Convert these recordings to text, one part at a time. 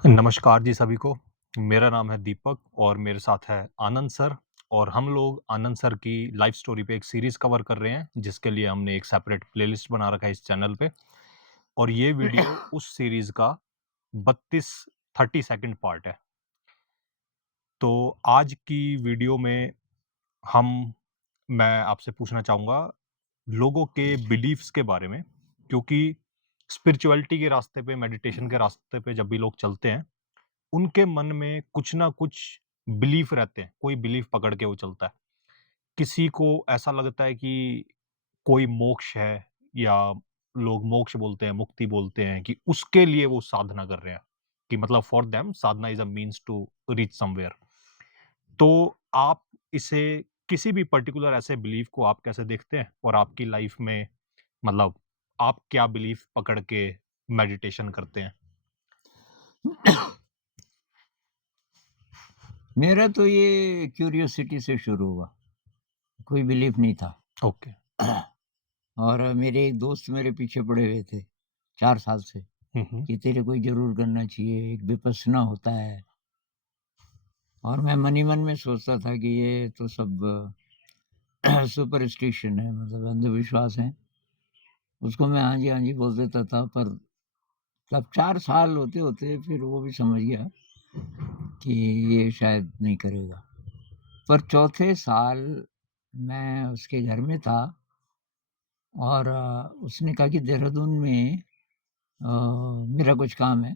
नमस्कार जी सभी को। मेरा नाम है दीपक और मेरे साथ है आनंद सर और हम लोग आनंद सर की लाइफ स्टोरी पे एक सीरीज़ कवर कर रहे हैं, जिसके लिए हमने एक सेपरेट प्लेलिस्ट बना रखा है इस चैनल पे और ये वीडियो उस सीरीज़ का 32 30 सेकंड पार्ट है। तो आज की वीडियो में हम मैं आपसे पूछना चाहूँगा लोगों के बिलीफ्स के बारे में, क्योंकि स्पिरिचुअलिटी के रास्ते पे, मेडिटेशन के रास्ते पे जब भी लोग चलते हैं उनके मन में कुछ ना कुछ बिलीफ रहते हैं, कोई बिलीफ पकड़ के वो चलता है। किसी को ऐसा लगता है कि कोई मोक्ष है या लोग मोक्ष बोलते हैं, मुक्ति बोलते हैं कि उसके लिए वो साधना कर रहे हैं, कि मतलब for them sadhana is a means to reach somewhere. तो आप इसे किसी भी पर्टिकुलर ऐसे बिलीफ को आप कैसे देखते हैं? और आपकी लाइफ में मतलब आप क्या बिलीफ पकड़ के मेडिटेशन करते हैं? मेरा तो ये क्यूरियोसिटी से शुरू हुआ, कोई बिलीव नहीं था। ओके। और मेरे एक दोस्त मेरे पीछे पड़े हुए थे 4 साल से हुँ, हुँ। कि तेरे को ये ज़रूर करना चाहिए, एक विपश्यना होता है। और मैं मन ही मन में सोचता था कि ये तो सब सुपरस्टिशन है, मतलब अंधविश्वास है। उसको मैं हाँ जी बोल देता था, पर तब 4 साल होते-होते फिर वो भी समझ गया कि ये शायद नहीं करेगा। पर चौथे साल मैं उसके घर में था और उसने कहा कि देहरादून में मेरा कुछ काम है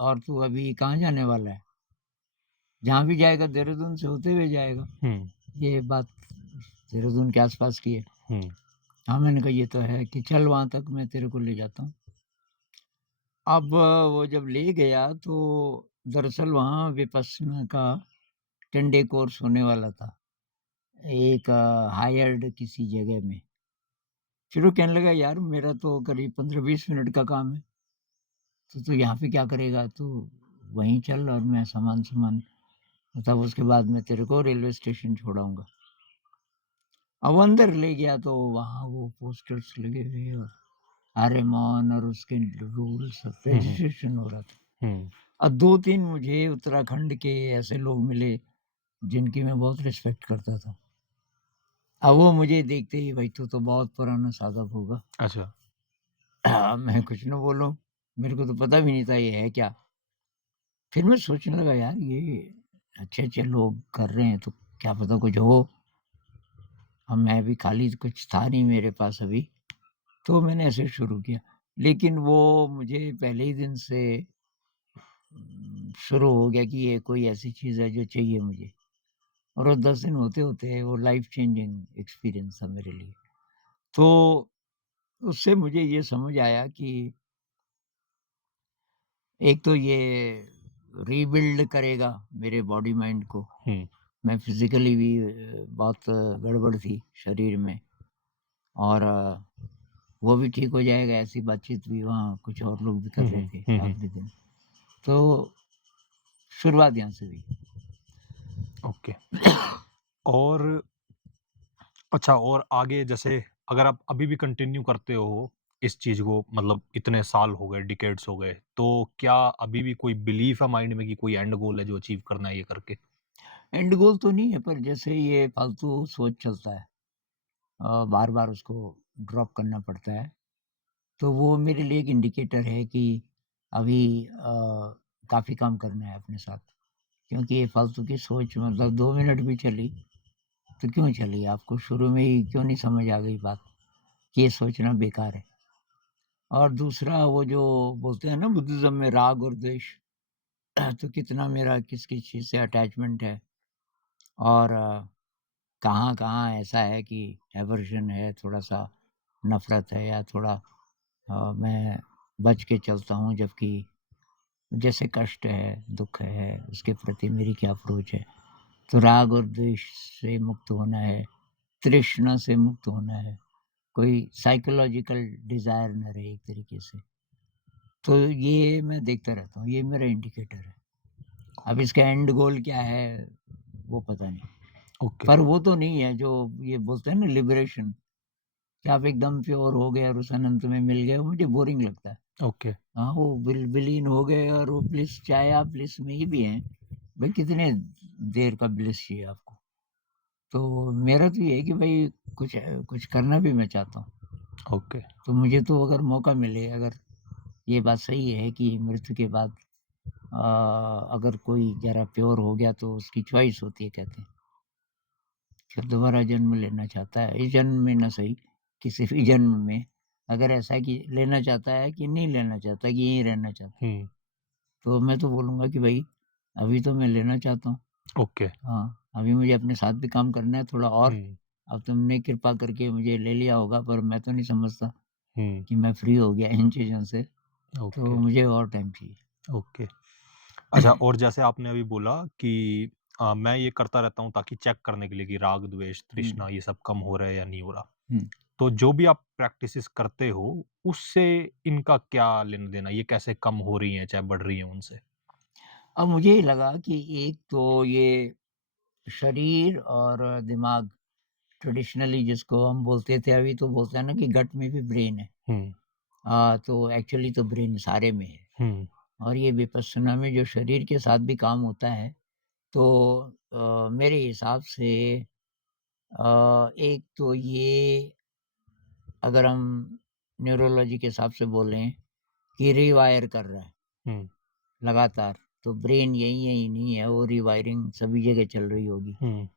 और तू अभी कहाँ जाने वाला है? जहाँ भी जाएगा देहरादून से होते हुए जाएगा। हुँ, ये बात देहरादून के आस-पास की है। हुँ। हाँ, मैंने कहा ये तो है कि चल वहाँ तक मैं तेरे को ले जाता हूँ। अब वो जब ले गया तो दरअसल वहाँ विपश्यना का 10 डे कोर्स होने वाला था, एक हायर्ड किसी जगह में। फिर वो कहने लगा यार मेरा तो करीब 15-20 मिनट का काम है। तो तू यहाँ पे क्या करेगा? तू वहीं चल और मैं सामान-सुमान तब उसके बाद मैं तेरे को रेलवे स्टेशन छोड़ाऊँगा। अब वो अंदर ले गया तो वहाँ वो पोस्टर्स लगे हुए और आर्यमन और उसके रूल्स हुँ, हुँ, रजिस्ट्रेशन हो रहा था। हुँ। अब 2-3 मुझे उत्तराखंड के ऐसे लोग मिले जिनकी मैं बहुत रिस्पेक्ट करता था। अब वो मुझे देखते ही भाई तू तो बहुत पुराना साधक होगा। अच्छा। मैं कुछ ना बोलूँ, मेरे को तो पता भी नहीं था ये है क्या? फिर मैं सोचने लगा यार ये अच्छे-अच्छे लोग कर रहे हैं तो क्या पता कुछ हो। अब मैं भी खाली कुछ था नहीं मेरे पास अभी, तो मैंने ऐसे शुरू किया। लेकिन वो मुझे पहले ही दिन से शुरू हो गया कि ये कोई ऐसी चीज़ है जो चाहिए मुझे। और वो 10 दिन होते-होते वो लाइफ़ चेंजिंग एक्सपीरियंस था मेरे लिए। तो उससे मुझे ये समझ आया कि एक तो ये रीबिल्ड करेगा मेरे बॉडी माइंड को। हुँ, मैं फिज़िकली भी बहुत गड़बड़ थी शरीर में और वो भी ठीक हो जाएगा, ऐसी बातचीत भी वहाँ कुछ और लोग भी कर हुँ, रहे हुँ, थे हुँ, हुँ। आखिरी दिन। तो शुरुआत यहाँ से हुई। ओके। और अच्छा, और आगे जैसे अगर आप अभी भी कंटिन्यू करते हो इस चीज़ को, मतलब इतने साल हो गए, डिकेड्स हो गए, तो क्या अभी भी कोई बिलीफ है माइंड में कि कोई एंड गोल है जो अचीव करना है ये करके? एंड गोल तो नहीं है पर जैसे ये फालतू सोच चलता है, बार-बार उसको ड्रॉप करना पड़ता है। तो वो मेरे लिए एक इंडिकेटर है कि अभी काफ़ी काम करना है अपने साथ। क्योंकि ये फालतू की सोच मतलब 2 मिनट भी चली, तो क्यों चली? आपको शुरू में ही क्यों नहीं समझ आ गई बात कि ये सोचना बेकार है? और दूसरा वो जो बोलते हैं ना बुद्धिज़्म में राग और द्वेष, तो कितना मेरा किस-किस चीज़ से अटैचमेंट है और कहाँ-कहाँ ऐसा है कि एवर्शन है, थोड़ा-सा नफ़रत है या थोड़ा मैं बच के चलता हूँ जबकि जैसे कष्ट है, दुःख है, उसके प्रति मेरी क्या अप्रोच है। तो राग और द्वेष से मुक्त होना है, तृष्णा से मुक्त होना है, कोई साइकोलॉजिकल डिज़ायर ना रहे एक तरीके से। तो ये मैं देखता रहता हूँ, ये मेरा इंडिकेटर है। अब इसका एंड गोल क्या है, वो पता नहीं। ओके। पर वो तो नहीं है जो ये बोलते हैं ना लिबरेशन, कि आप एकदम प्योर हो गए और उस अनंत में मिल गए, वो मुझे बोरिंग लगता है। ओके। हाँ, वो विलीन हो गए और वो ब्लिस चाहे आप ब्लिस में ही भी हैं, भाई कितने देर का ब्लिस चाहिए आपको? तो मेरा तो ये है कि भई कुछ करना भी मैं चाहता हूँ। ओके। तो मुझे तो अगर मौका मिले, अगर ये बात सही है कि मृत्यु के बाद अगर कोई ज़रा प्योर हो गया तो उसकी चॉइस होती है कहते हैं। फिर दोबारा जन्म लेना चाहता है, इस जन्म में ना सही, किसी भी जन्म में अगर ऐसा है कि लेना चाहता है कि नहीं लेना चाहता, कि यहीं रहना चाहता है, हुँ। तो मैं तो बोलूँगा कि भई अभी तो मैं लेना चाहता हूँ। ओके। हाँ, अभी मुझे अपने साथ भी काम करना है थोड़ा और। हुँ। अब तुमने कृपा करके मुझे ले लिया होगा, पर मैं तो नहीं समझता हुँ। कि मैं फ्री हो गया इन चीज़ों से, तो ओके। मुझे और टाइम चाहिए। ओके। अच्छा, और जैसे आपने अभी बोला कि मैं ये करता रहता हूँ ताकि चेक करने के लिए कि राग, द्वेष, हुँ, तृष्णा ये सब कम हो रहा है या नहीं हो रहा। हुँ। तो जो भी आप प्रैक्टिसेस करते हो, उससे इनका क्या लेना-देना? ये कैसे कम हो रही हैं, चाहे बढ़ रही हैं उनसे? अब मुझे ये लगा कि एक तो ये शरीर और दिमाग ट्रेडिशनली जिसको हम बोलते थे, अभी तो बोलते हैं ना कि गट में भी ब्रेन है। हुँ। तो एक्चुअली तो ब्रेन सारे में है हुँ। और ये विपश्यना में जो शरीर के साथ भी काम होता है, तो मेरे हिसाब से एक तो ये अगर हम न्यूरोलॉजी के हिसाब से बोलें कि रीवायर कर रहा है हुँ। लगातार, तो ब्रेन यहीं-यहीं नहीं है, वो रीवायरिंग सभी जगह चल रही होगी। हुँ।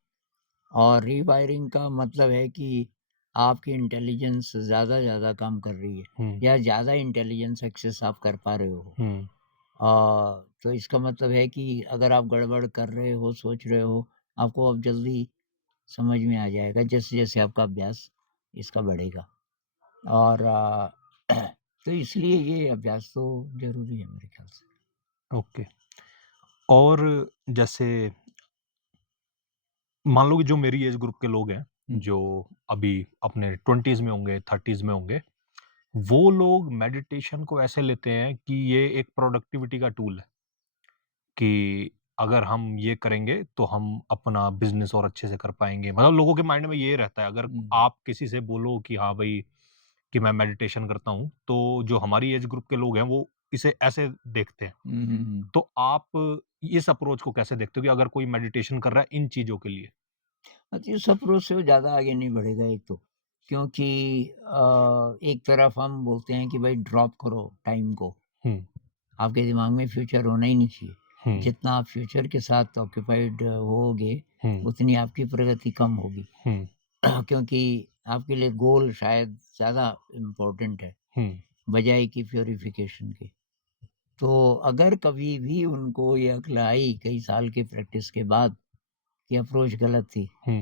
और रीवायरिंग का मतलब है कि आपकी इंटेलिजेंस ज़्यादा काम कर रही है हुँ। या ज़्यादा इंटेलिजेंस एक्सेस आप कर पा रहे हो। हुँ। तो इसका मतलब है कि अगर आप गड़बड़ कर रहे हो, सोच रहे हो, आपको अब जल्दी समझ में आ जाएगा जैसे-जैसे आपका अभ्यास इसका बढ़ेगा। और तो इसलिए ये अभ्यास तो ज़रूरी है मेरे ख़्याल से। ओके। और जैसे मान लो कि जो मेरी एज ग्रुप के लोग हैं, हुँ, जो अभी अपने 20s में होंगे, 30s में होंगे, वो लोग मेडिटेशन को ऐसे लेते हैं कि ये एक प्रोडक्टिविटी का टूल है कि अगर हम ये करेंगे तो हम अपना बिज़नेस और अच्छे से कर पाएँगे। मतलब लोगों के माइंड में ये रहता है, अगर हुँ। आप किसी से बोलो कि हाँ भाई, कि मैं मेडिटेशन करता हूँ, तो जो हमारी एज ग्रुप के लोग हैं वो इसे ऐसे देखते हैं। हुँ, हुँ, हुँ। तो आप इस अप्रोच को कैसे देखते हो कि अगर कोई मेडिटेशन कर रहा है इन चीज़ों के लिए? अच्छा, इस अप्रोच से वो ज़्यादा आगे नहीं बढ़ेगा एक तो, क्योंकि एक तरफ हम बोलते हैं कि भाई ड्रॉप करो टाइम को, हुँ। आपके दिमाग में फ्यूचर होना ही नहीं चाहिए। हुँ। जितना आप फ्यूचर के साथ ऑक्यूपाइड होगे, हुँ। उतनी आपकी प्रगति कम होगी हुँ। क्योंकि आपके लिए गोल शायद ज़्यादा इम्पोर्टेंट है, हुँ। बजाए कि प्यूरिफिकेशन के। तो अगर कभी भी उनको ये अक्ल आई कई साल की प्रैक्टिस के बाद कि अप्रोच गलत थी, हुँ।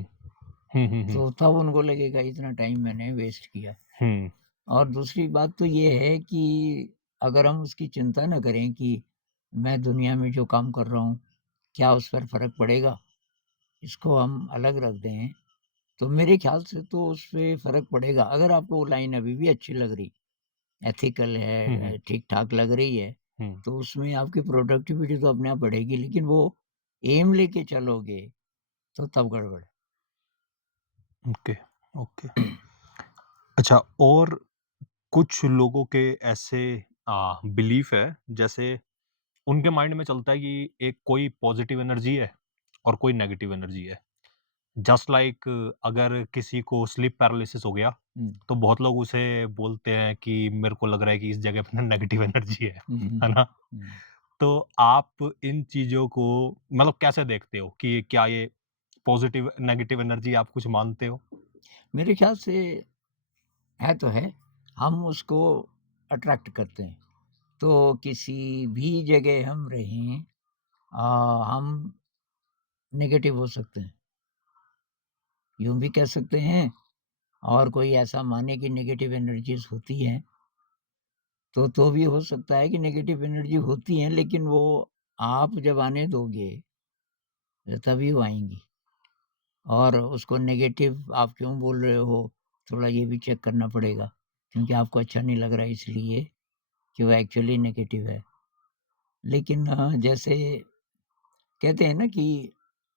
हुँ। हुँ। हुँ। तो तब उनको लगेगा इतना टाइम मैंने वेस्ट किया। हुँ। और दूसरी बात तो ये है कि अगर हम उसकी चिंता ना करें कि मैं दुनिया में जो काम कर रहा हूँ, क्या उस पर फ़र्क पड़ेगा? इसको हम अलग रख दें, तो मेरे ख़्याल से तो उसपे फ़र्क पड़ेगा। अगर आपको वो लाइन अभी भी अच्छी लग रही, एथिकल हुँ। है, हुँ। ठीक-ठाक लग रही है, हुँ। तो उसमें आपकी प्रोडक्टिविटी तो अपने आप बढ़ेगी, लेकिन वो एम लेके चलोगे, तो तब गड़बड़ है। ओके। ओके। अच्छा, और कुछ लोगों के ऐसे बिलीफ है, जैसे उनके माइंड में चलता है कि एक कोई पॉजिटिव एनर्जी है और कोई नेगेटिव एनर्जी है। जस्ट लाइक अगर किसी को स्लीप पैरालिसिस हो गया, हुँ। तो बहुत लोग उसे बोलते हैं कि मेरे को लग रहा है कि इस जगह पे ना नेगेटिव एनर्जी हुँ, हुँ, है हुँ, ना? हुँ। तो आप इन चीज़ों को मतलब कैसे देखते हो कि क्या ये पॉजिटिव नेगेटिव एनर्जी आप कुछ मानते हो? मेरे ख़्याल से है तो है, हम उसको अट्रैक्ट करते हैं। तो किसी भी जगह हम रहें हम नेगेटिव हो सकते हैं, यूँ भी कह सकते हैं और कोई ऐसा माने कि नेगेटिव एनर्जीज़ होती हैं, तो भी हो सकता है कि नेगेटिव एनर्जी होती हैं, लेकिन वो आप जब आने दोगे, तभी वो आएँगी और उसको नेगेटिव आप क्यों बोल रहे हो, थोड़ा ये भी चेक करना पड़ेगा, क्योंकि आपको अच्छा नहीं लग रहा है इसलिए कि वो एक्चुअली नेगेटिव है। लेकिन जैसे कहते हैं ना कि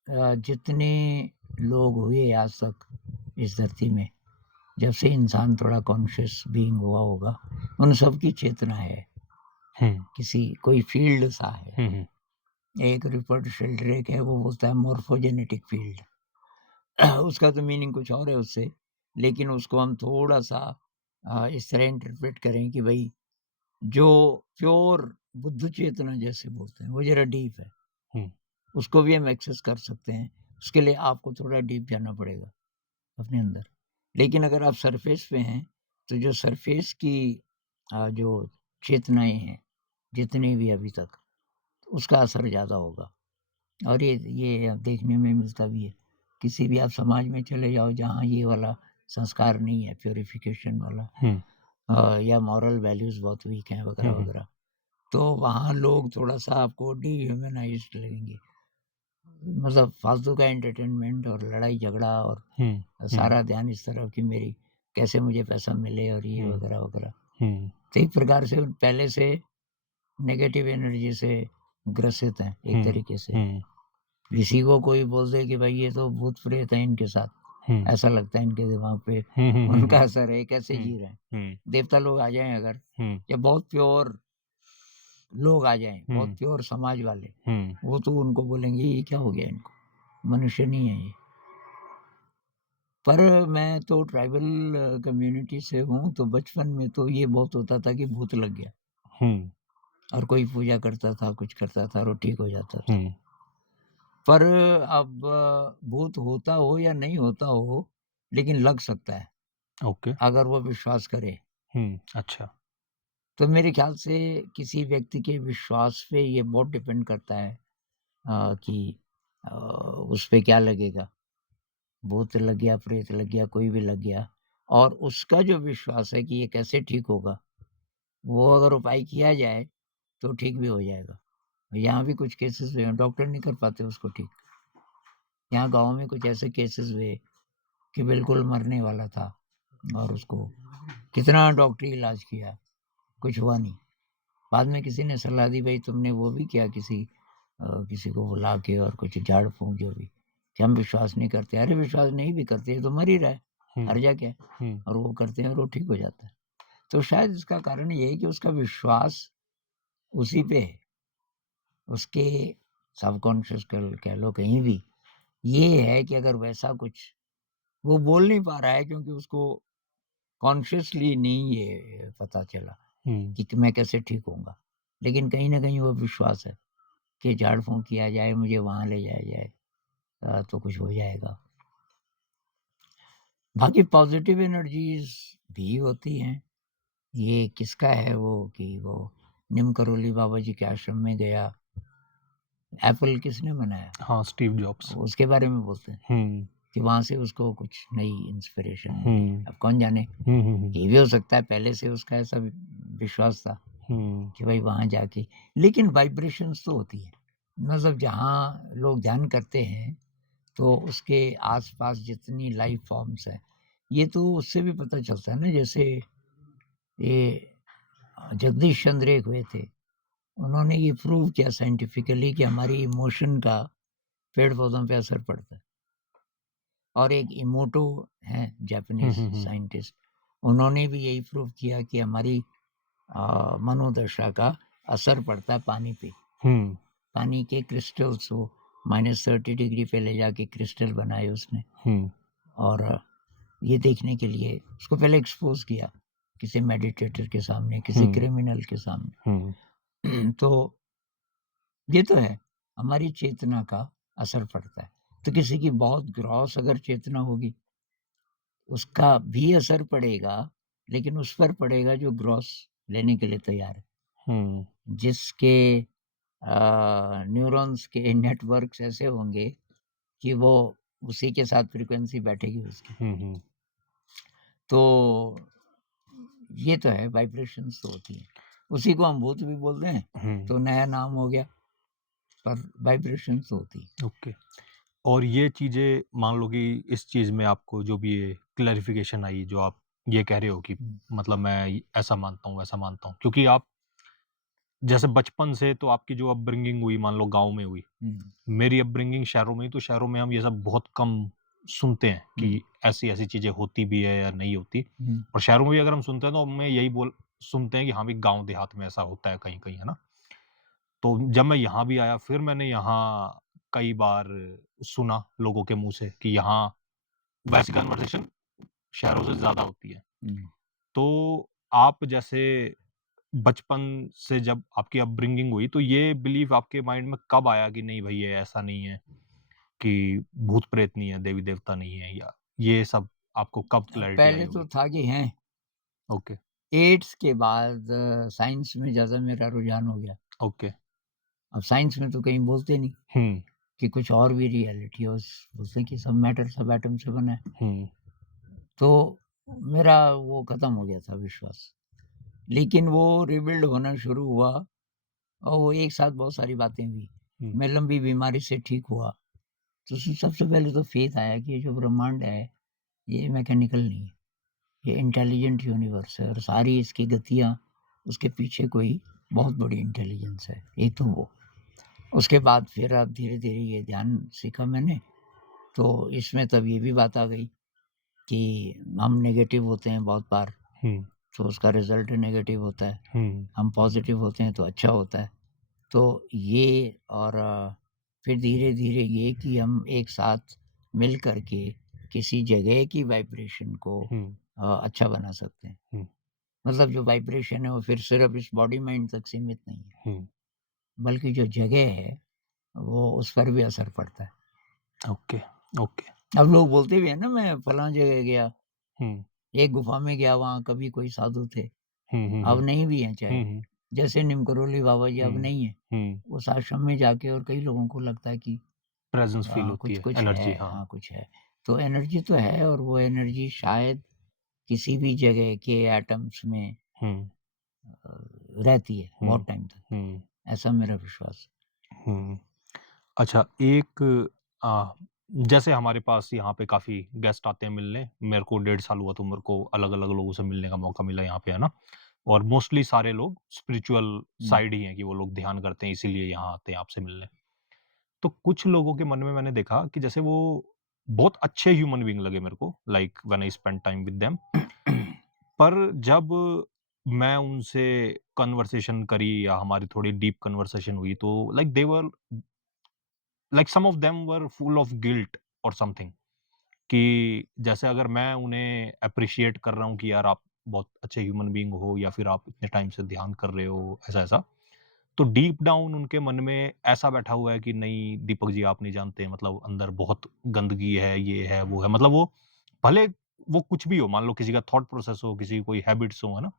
जितने लोग हुए आज तक इस धरती में, जब से इंसान थोड़ा कॉन्शियस बीइंग हुआ होगा, उन सब की चेतना है। हुँ, किसी कोई फ़ील्ड सा है। हुँ, हुँ, एक रिपर्ट शेल्ड्रेक है, वो बोलता है मॉर्फोजेनेटिक फ़ील्ड। उसका तो मीनिंग कुछ और है उससे, लेकिन उसको हम थोड़ा-सा इस तरह इंटरप्रेट करें कि भई जो प्योर बुद्ध चेतना जैसे बोलते हैं, वो ज़रा डीप है, हुँ, उसको भी हम एक्सेस कर सकते हैं। उसके लिए आपको थोड़ा डीप जाना पड़ेगा अपने अंदर। लेकिन अगर आप सरफेस पे हैं, तो जो सरफेस की जो चेतनाएँ हैं, जितनी भी अभी तक, उसका असर ज़्यादा होगा। और ये देखने में मिलता भी है। किसी भी आप समाज में चले जाओ जहाँ ये वाला संस्कार नहीं है, प्यूरिफ़िकेशन वाला हुँ, या मॉरल वैल्यूज़ बहुत वीक हैं हुँ, हुँ, वगैरह-वगैरह, तो वहाँ लोग थोड़ा-सा आपको डिह्यूमनाइज़्ड लगेंगे। मतलब फालतू का एंटरटेनमेंट और लड़ाई-झगड़ा और हुँ, हुँ, सारा ध्यान इस तरफ कि मेरी कैसे मुझे पैसा मिले और ये हुँ, वगैरह-वगैरह। हुँ, तो एक प्रकार से पहले से नेगेटिव एनर्जी से ग्रसित हैं एक हुँ, तरीके से। हुँ, किसी को कोई बोल दे कि भाई ये तो भूत-प्रेत है इनके साथ, हुँ, ऐसा लगता है इनके दिमाग पे हुँ, हुँ, हुँ, उनका हुँ, असर है, ये कैसे हुँ, जी रहे हैं। हुँ, देवता लोग आ जाएँ अगर हुँ, या बहुत प्योर लोग आ जाएँ, बहुत हुँ, प्योर समाज वाले, हुँ, वो तो उनको बोलेंगे ये क्या हो गया इनको, मनुष्य नहीं है ये। पर मैं तो ट्राइबल कम्युनिटी से हूँ, तो बचपन में तो ये बहुत होता था कि भूत लग गया हुँ, और कोई पूजा करता था, कुछ करता था और वो ठीक हो जाता था। हुँ, पर अब भूत होता हो या नहीं होता हो, लेकिन लग सकता है, ओके, अगर वो विश्वास करे। हुँ, अच्छा, तो मेरे ख़्याल से किसी व्यक्ति के विश्वास पे ये बहुत डिपेंड करता है कि उस पे क्या लगेगा, भूत लग गया, प्रेत लग गया, कोई भी लग गया और उसका जो विश्वास है कि ये कैसे ठीक होगा, वो अगर उपाय किया जाए, तो ठीक भी हो जाएगा। यहाँ भी कुछ केसेज़ हुए हैं, डॉक्टर नहीं कर पाते उसको ठीक। यहाँ गाँव में कुछ ऐसे केसेज़ हुए कि बिल्कुल मरने वाला था और उसको कितना डॉक्टरी इलाज किया, कुछ हुआ नहीं। बाद में किसी ने सलाह दी भई तुमने वो भी किया किसी को बुला के और कुछ झाड़-फूँक जो भी, कि हम विश्वास नहीं करते। अरे विश्वास नहीं भी करते, ये तो मर ही रहा है, हुँ, हर्जा क्या है? हुँ, और वो करते हैं और वो ठीक हो जाता है। तो शायद इसका कारण ये है कि उसका विश्वास उसी पे है, उसके सबकॉन्शियस कह लो कहीं भी, ये है कि अगर वैसा कुछ वो बोल नहीं पा रहा है क्योंकि उसको कॉन्शियसली नहीं ये पता चला हुँ, कि मैं कैसे ठीक होऊँगा। लेकिन कहीं न कहीं वो विश्वास है कि झाड़-फूँक किया जाए, मुझे वहाँ ले जाया जाए तो कुछ हो जाएगा। बाकी पॉज़िटिव एनर्जीज़ भी होती हैं। ये किसका है वो कि वो नीम करोली बाबा जी के आश्रम में गया। एप्पल किसने बनाया? हाँ, स्टीव जॉब्स, उसके बारे में बोलते हैं हुँ, कि वहाँ से उसको कुछ नई इंस्पिरेशन मिली। हुँ, अब कौन जाने, हुँ, हुँ, हुँ, ये भी हो सकता है पहले से उसका ऐसा विश्वास था हुँ, कि भाई वहाँ जाके लेकिन वाइब्रेशंस तो होती है। मतलब जहाँ लोग ध्यान करते हैं, तो उसके आस-पास जितनी लाइफ फ़ॉर्म्स हैं, ये तो उससे भी पता चलता है ना जैसे ये जगदीश चंद्र एक हुए थे। उन्होंने ये प्रूव किया साइंटिफिकली कि हमारी इमोशन का पेड़-पौधों पे असर पड़ता है। और एक इमोटो हैं हुँ, जापानीज़ हुँ, हुँ, साइंटिस्ट, उन्होंने भी यही प्रूव किया कि हमारी मनोदशा का असर पड़ता है पानी पे। हुँ, पानी के क्रिस्टल्स वो -30 डिग्री पे ले जाके क्रिस्टल बनाए उसने हुँ, और ये देखने के लिए उसको पहले एक्सपोज़ किया, किसी मेडिटेटर के सामने, किसी हुँ, क्रिमिनल के सामने। हुँ, तो ये तो है, हमारी चेतना का असर पड़ता है। तो किसी की बहुत ग्रॉस अगर चेतना होगी, उसका भी असर पड़ेगा, लेकिन उस पर पड़ेगा जो ग्रॉस लेने के लिए तैयार है। हुँ, जिसके न्यूरॉन्स के नेटवर्क्स ऐसे होंगे कि वो उसी के साथ फ्रीक्वेंसी बैठेगी उसकी। हुँ, हुँ, तो ये तो है वाइब्रेशंस तो होती हैं। उसी को हम भूत भी बोलते हैं, हुँ, तो नया नाम हो गया, पर वाइब्रेशंस तो होती हैं। ओके। और ये चीज़ें मान लो कि इस चीज़ में आपको जो भी ये क्लैरिफ़िकेशन आई, जो आप ये कह रहे हो कि हुँ, मतलब मैं ऐसा मानता हूँ, वैसा मानता हूँ। क्योंकि आप जैसे बचपन से तो आपकी जो अपब्रिंगिंग हुई, मान लो गाँव में हुई। हुँ, मेरी अपब्रिंगिंग शहरों में हुई, तो शहरों में हम ये सब बहुत कम सुनते हैं हुँ, कि ऐसी-ऐसी चीज़ें होती भी है या नहीं होती। हुँ, और शहरों में भी अगर हम सुनते हैं तो हमें यही सुनते हैं कि हाँ, भी गाँव देहात में ऐसा होता है कहीं-कहीं, है ना? तो जब मैं यहाँ भी आया फिर मैंने यहाँ कई बार सुना लोगों के मुँह से कि यहाँ वैसी कन्वर्सेशन शहरों से ज़्यादा होती है। हुँ। तो आप जैसे बचपन से जब आपकी अपब्रिंगिंग हुई, तो ये बिलीफ आपके माइंड में कब आया कि नहीं भई ये ऐसा नहीं है, कि भूत-प्रेत नहीं है, देवी-देवता नहीं है या ये सब आपको कब क्लैरिटी आई पहले तो होगी? था कि हैं, ओके, 8th के बाद साइंस में ज़्यादा मेरा रुझान हो गया। ओके। अब साइंस में तो कहीं बोलते नहीं हुँ, कि कुछ और भी रियलिटी है, बोलते हैं कि सब मैटर सब एटम से बना है। हुँ, तो मेरा वो खत्म हो गया था विश्वास। लेकिन वो रिबिल्ड होना शुरू हुआ और वो एक साथ बहुत सारी बातें हुई। हुँ, मैं लंबी बीमारी से ठीक हुआ, तो सबसे पहले तो फ़ेथ आया कि ये जो ब्रह्मांड है, ये मैकेनिकल नहीं है, ये इंटेलिजेंट यूनिवर्स है और सारी इसकी गतियाँ, उसके पीछे कोई बहुत बड़ी इंटेलिजेंस है, एक तो वो। उसके बाद फिर अब धीरे-धीरे ये ध्यान सीखा मैंने, तो इसमें तब ये भी बात आ गई कि हम नेगेटिव होते हैं बहुत बार, हुँ, तो उसका रिज़ल्ट नेगेटिव होता है। हुँ, हम पॉज़िटिव होते हैं तो अच्छा होता है। तो ये और फिर धीरे-धीरे ये कि हम एक साथ मिल कर के किसी जगह की वाइब्रेशन को हुँ, अच्छा बना सकते हैं। हुँ, मतलब जो वाइब्रेशन है वो फिर सिर्फ़ इस बॉडी माइंड तक सीमित नहीं है, हुँ, बल्कि जो जगह है वो उस पर भी असर पड़ता है। Okay, okay. अब लोग बोलते भी हैं ना मैं फलाँ जगह गया, हुँ, एक गुफ़ा में गया वहाँ कभी कोई साधु थे, हुँ, हुँ, अब हुँ, नहीं भी हैं हुँ, चाहे। हुँ, जैसे निमकरोली बाबा जी अब हुँ, नहीं हैं, हुँ, उस आश्रम में जाके और कई लोगों को लगता है कि प्रेज़ेंस फ़ील होती कुछ है, कुछ एनर्जी है, हाँ। हाँ, कुछ है। तो एनर्जी तो है और वो एनर्जी शायद किसी भी जगह के एटम्स में हुँ, अ, रहती है हुँ, बहुत टाइम तक, हुँ, ऐसा मेरा विश्वास है। हुँ। अच्छा एक अ, जैसे हमारे पास यहाँ पे काफ़ी गेस्ट आते हैं मिलने, मेरे को 1.5 साल हुआ तो मेरे को अलग-अलग लोगों से मिलने का मौका मिला यहाँ पे, है ना? और मोस्टली सारे लोग स्पिरिचुअल हुँ, साइड ही हैं कि वो लोग ध्यान करते हैं इसीलिए यहाँ आते हैं आपसे मिलने। तो कुछ लोगों के मन में मैंने देखा कि जैसे वो बहुत अच्छे ह्यूमन बीइंग लगे मेरे को like when I spend time with them पर जब मैं उनसे कन्वर्सेशन करी या हमारी थोड़ी डीप कन्वर्सेशन हुई तो like they were like some of them were full of guilt और समथिंग कि जैसे अगर मैं उन्हें एप्रिशिएट कर रहा हूँ कि यार आप बहुत अच्छे ह्यूमन बीइंग हो या फिर आप इतने टाइम से ध्यान कर रहे हो ऐसा-ऐसा, तो डीप डाउन उनके मन में ऐसा बैठा हुआ है कि नहीं दीपक जी आप नहीं जानते मतलब अंदर बहुत गंदगी है, ये है, वो है। मतलब वो भले वो कुछ भी हो, मान लो किसी का थॉट प्रोसेस हो, किसी की कोई हैबिट्स हो, है ना?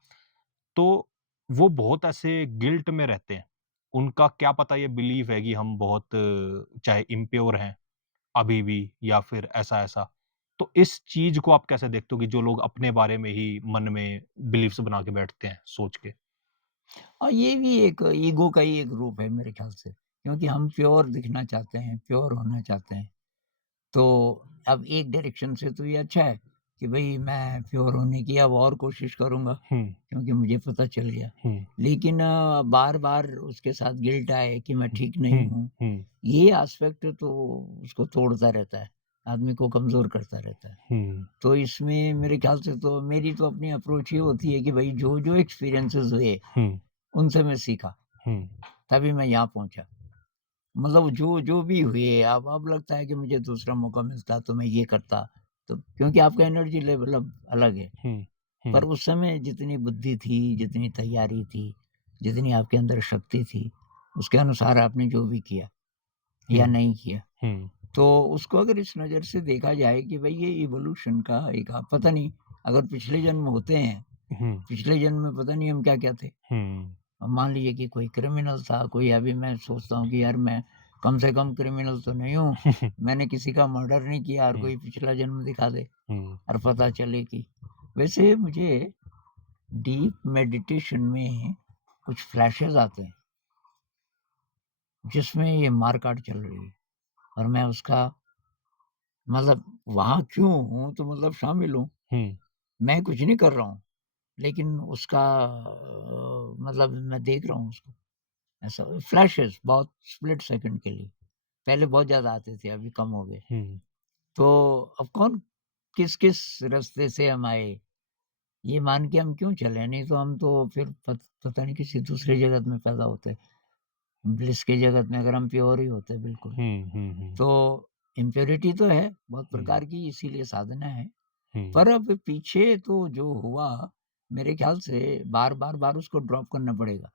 तो वो बहुत ऐसे गिल्ट में रहते हैं। उनका क्या पता ये बिलीफ है कि हम बहुत चाहे इम्प्योर हैं अभी भी या फिर ऐसा-ऐसा। तो इस चीज़ को आप कैसे देखते हो कि जो लोग अपने बारे में ही मन में बिलीफ्स बना के बैठते हैं सोच के? और ये भी एक ईगो का ही एक रूप है मेरे ख़्याल से, क्योंकि हम प्योर दिखना चाहते हैं, प्योर होना चाहते हैं। तो अब एक डायरेक्शन से तो ये अच्छा है कि भई मैं प्योर होने की अब और कोशिश करूँगा, हुँ, क्योंकि मुझे पता चल गया। हुँ, लेकिन बार-बार उसके साथ गिल्ट आए कि मैं हुँ, ठीक नहीं हुँ, हूँ, हुँ, ये एस्पेक्ट तो उसको तोड़ता रहता है, आदमी को कमज़ोर करता रहता है। हुँ, तो इसमें मेरे ख़्याल से तो मेरी तो अपनी अप्रोच ये होती है कि भई जो-जो एक्सपीरियंसेस हुए, हुँ, उनसे मैं सीखा, हुँ, तभी मैं यहाँ पहुँचा। मतलब जो भी हुए अब लगता है कि मुझे दूसरा मौका मिलता तो मैं ये करता, तो क्योंकि आपका एनर्जी लेवल अब अलग है। हुँ, पर हुँ, उस समय जितनी बुद्धि थी, जितनी तैयारी थी, जितनी आपके अंदर शक्ति थी, उसके अनुसार आपने जो भी किया या हुँ, नहीं किया, हुँ, तो उसको अगर इस नज़र से देखा जाए कि भई ये इवोल्यूशन का एक पता नहीं अगर पिछले जन्म होते हैं, हुँ, पिछले जन्म में पता नहीं हम क्या-क्या थे। हुँ, अब मान लीजिए कि कोई क्रिमिनल था, कोई अभी मैं सोचता हूँ कि यार मैं कम से कम क्रिमिनल तो नहीं हूँ, मैंने किसी का मर्डर नहीं किया और हुँ, कोई पिछला जन्म दिखा दे हुँ, और पता चले कि वैसे मुझे डीप मेडिटेशन में कुछ फ्लैशेज़ आते हैं, जिसमें ये मार-काट चल रही है और मैं उसका मतलब वहाँ क्यों हूँ तो मतलब शामिल हूँ। हुँ, मैं कुछ नहीं कर रहा हूँ, लेकिन उसका मतलब मैं देख रहा हूँ उसको, ऐसा फ्लैशेज़ बहुत स्प्लिट सेकंड के लिए। पहले बहुत ज़्यादा आते थे, अभी कम हो गए। हुँ, तो अब कौन किस-किस रास्ते से हम आए, ये मान के हम क्यों चलें? नहीं तो हम तो फिर पता नहीं किसी दूसरे जगत में पैदा होते। ब्लिस के जगत में अगर हम प्योर ही होते बिल्कुल। हुँ, हुँ, हुँ, तो इम्प्योरिटी तो है, बहुत हुँ, प्रकार की इसीलिए साधना है। हुँ, पर अब पीछे तो जो हुआ, मेरे ख़्याल से बार उसको ड्रॉप करना पड़ेगा,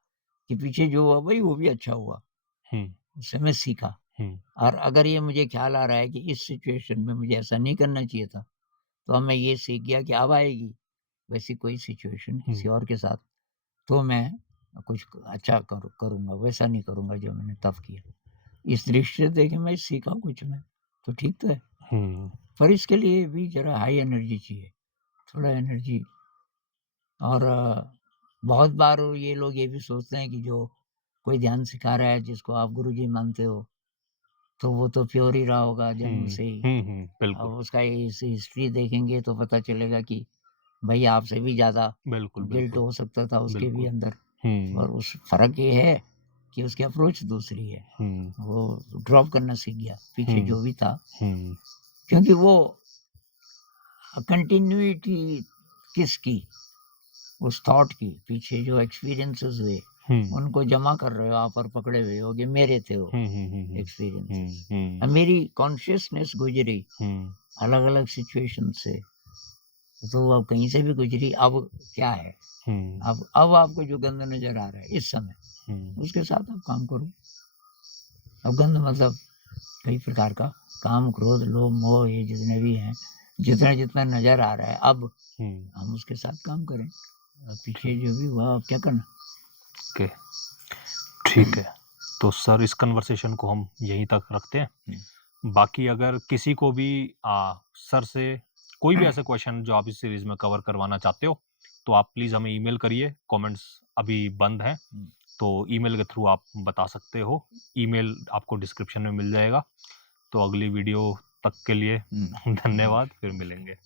कि पीछे जो हुआ भई वो भी अच्छा हुआ, हुँ, उससे मैं सीखा। हुँ, और अगर ये मुझे ख़्याल आ रहा है कि इस सिचुएशन में मुझे ऐसा नहीं करना चाहिए था, तो अब मैं ये सीख गया कि अब आएगी वैसी कोई सिचुएशन हुँ, किसी और के साथ, तो मैं कुछ अच्छा करूँगा, वैसा नहीं करूँगा जो मैंने तब किया। इस दृष्टि से देखें मैं सीखा कुछ मैं, तो ठीक तो है। हुँ, पर इसके लिए भी ज़रा हाई एनर्जी चाहिए, थोड़ा एनर्जी। और बहुत बार ये लोग ये भी सोचते हैं कि जो कोई ध्यान सिखा रहा है, जिसको आप गुरुजी मानते हो, तो वो तो प्योर ही रहा होगा जन्म हुँ, से ही। हुँ, हुँ, अब बिल्कुल, उसका हिस्ट्री देखेंगे तो पता चलेगा कि भई आपसे भी ज़्यादा बिल्कुल, गिल्ट बिल्कुल, हो सकता था उसके भी बिल्कुल। अंदर। हुँ, और उस फ़र्क ये है कि उसकी अप्रोच दूसरी है। हुँ, वो ड्रॉप करना सीख गया, पीछे हुँ, जो भी था। हुँ, क्योंकि वो कंटिन्यूटी किसकी? उस थॉट की, पीछे जो एक्सपीरियंसेस हुए, हुँ, उनको जमा कर रहे हो आप और पकड़े हुए हो कि मेरे थे वो हुँ, हुँ, हुँ, हुँ, एक्सपीरियंसेस। हुँ, हुँ, अब मेरी कॉन्शियसनेस गुज़री हुँ, अलग-अलग सिचुएशन से, तो अब कहीं से भी गुज़री, अब क्या है? हुँ, अब आपको जो गंदा नज़र आ रहा है इस समय, हुँ, उसके साथ आप काम करो। अब गंद मतलब कई प्रकार का, काम, क्रोध, लोभ, मोह, ये जितने भी हैं, जितना-जितना नज़र आ रहा है, अब हुँ, हम उसके साथ काम करें। पीछे ठीक, जो भी हुआ अब क्या करना? ओके, ठीक है। तो सर इस कन्वर्सेशन को हम यहीं तक रखते हैं। हुँ। बाकी अगर किसी को भी सर से कोई भी ऐसा क्वेश्चन जो आप इस सीरीज़ में कवर करवाना चाहते हो, तो आप प्लीज़ हमें ईमेल करिए, कमेंट्स अभी बंद हैं, हुँ, तो ईमेल के थ्रू आप बता सकते हो। ईमेल आपको डिस्क्रिप्शन में मिल जाएगा। तो अगली वीडियो तक के लिए हुँ, धन्यवाद, फिर मिलेंगे।